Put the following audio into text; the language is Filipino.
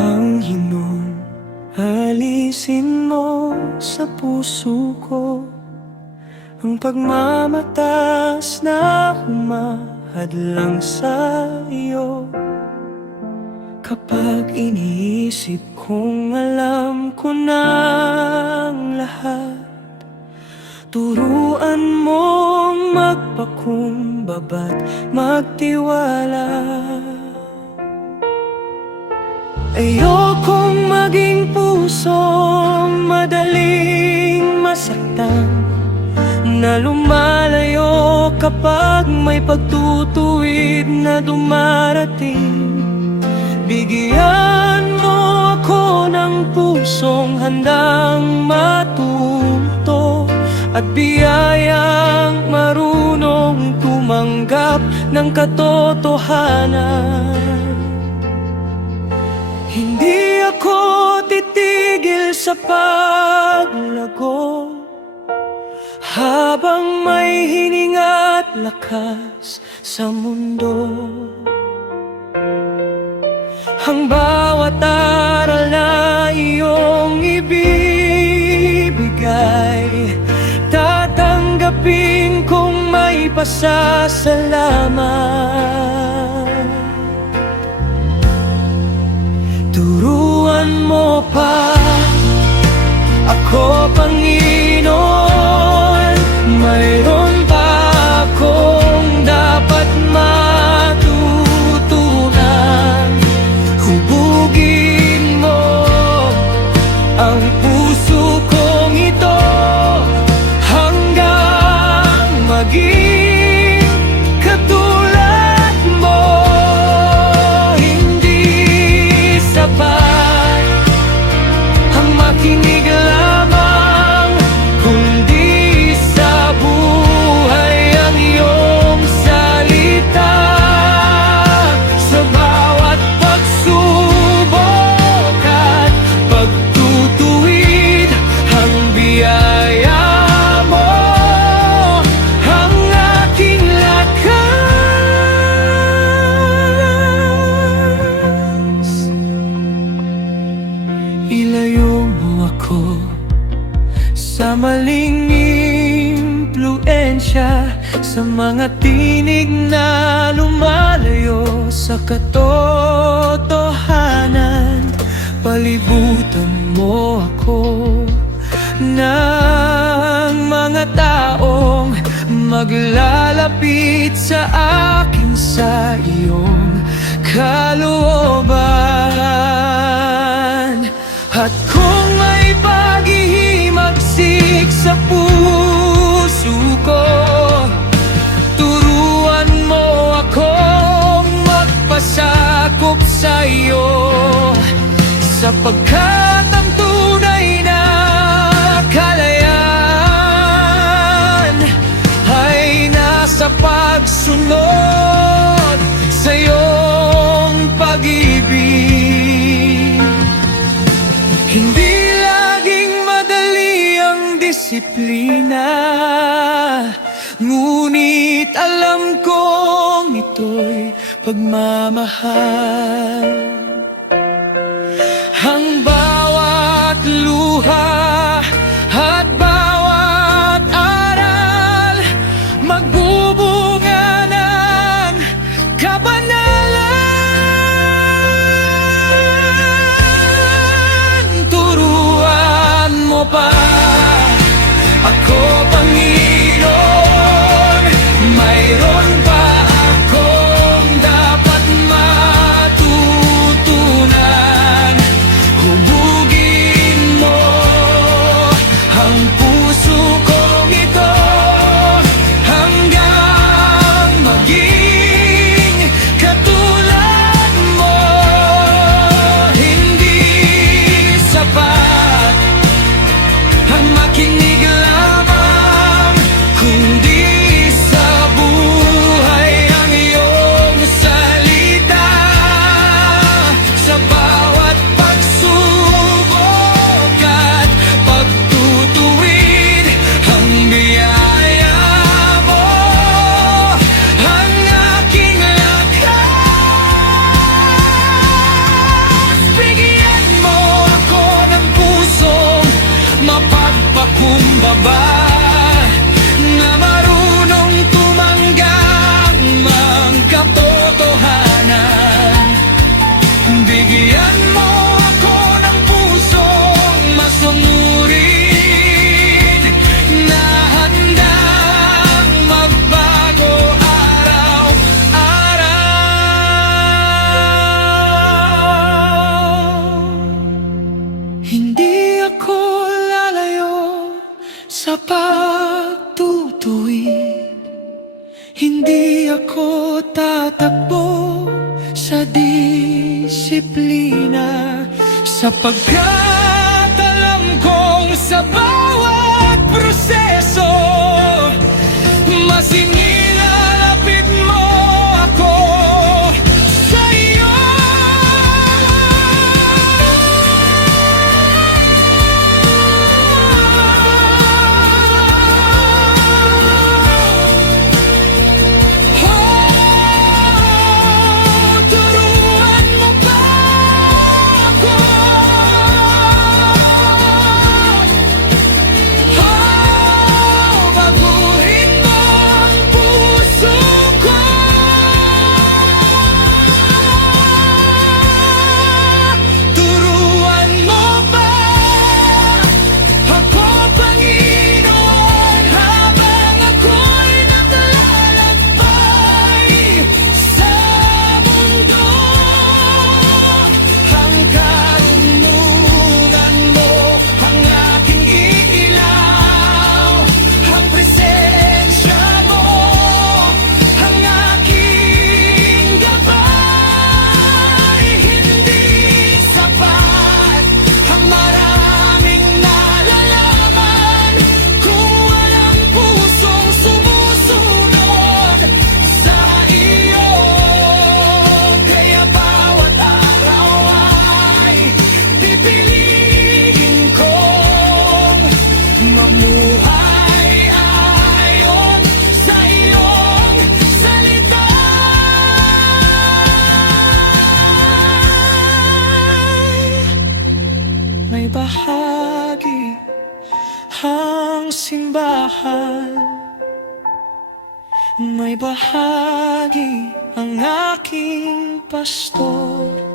Ang hinon, alisin mo sa puso ko ang pagmamatas na humahadlang sa iyo. Kapag iniisip kong alam ko ng lahat, turuan mong magpakumbaba't magtiwala. Ayokong maging pusong madaling masaktan, na lumalayo kapag may pagtutuwid na dumarating. Bigyan mo ako ng pusong handang matuto, at biyayang marunong tumanggap ng katotohanan. Hindi ako titigil sa paglago habang may hininga't lakas sa mundo. Ang bawat aral na iyong ibibigay, tatanggapin kong may pasasalamat. Turuan mo pa ako, Panginoon. Mayroon pa akong dapat matutunan. Hubugin mo ang puso kong ito hanggang maging katulad mo. Hindi sapat ang makinig lamang, kundi sa buhay ang iyong salita. Sa bawat pagsubok at pagtutuwid, ang biyaya mo ang aking lakas. Ilayo mo ako sa maling impluensya, sa mga tinig na lumalayo sa katotohanan. Palibutan mo ako ng mga taong maglalapit sa akin, sa iyong kalooban. At kung may paghihimagsik sa puso ko, turuan mo akong magpasakop sa iyo, sapagkat ang tunay na kalayaan ay nasa pagsunod sa iyong pag-ibig. Hindi laging madali ang disiplina, ngunit alam kong ito'y pagmamahal. Ang bawat luha at bawat aral magbubunga ng kabanalan. Turuan mo pa ako, Panginoon. Mayroon pa akong dapat matutunan. Bigyan mo ako ng pusong masunurin na handang magbago araw-araw. Hindi ako lalayo sa pagtutuwid, hindi ako tatakbo sa disiplina, sapagkat alam kong sa bawat proseso mas inilalapit mo ako sa iyo. Turuan mo ba ako? Baguhin mo ang puso ko. Turuan mo ba ako, Panginoon, habang ako'y naglalakbay sa mundo. Ang karunungan mo ang aking iilaw, ang presensya mo ang aking gabay. Hindi sapat ang maraming nalalaman kung walang pusong sumusunod sa iyo. Kaya bawat araw ay pipiliin kong mamuhay ayon sa iyong salita. May bahagi ang simbahan, may bahagi ang aking pastor.